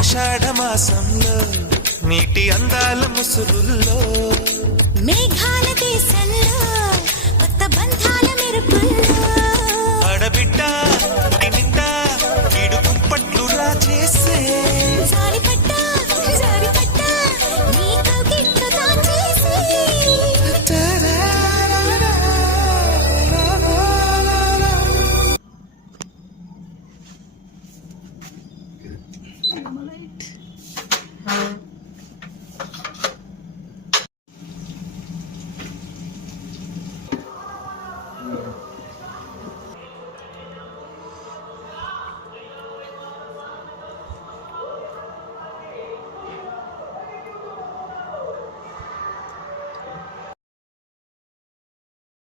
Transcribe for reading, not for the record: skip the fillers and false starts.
ఆషాఢమాసంలో నీటి అందాల ముసురుల్లో మేఘాల దేశంలో కొత్త బంధాల మెరుపుల్లో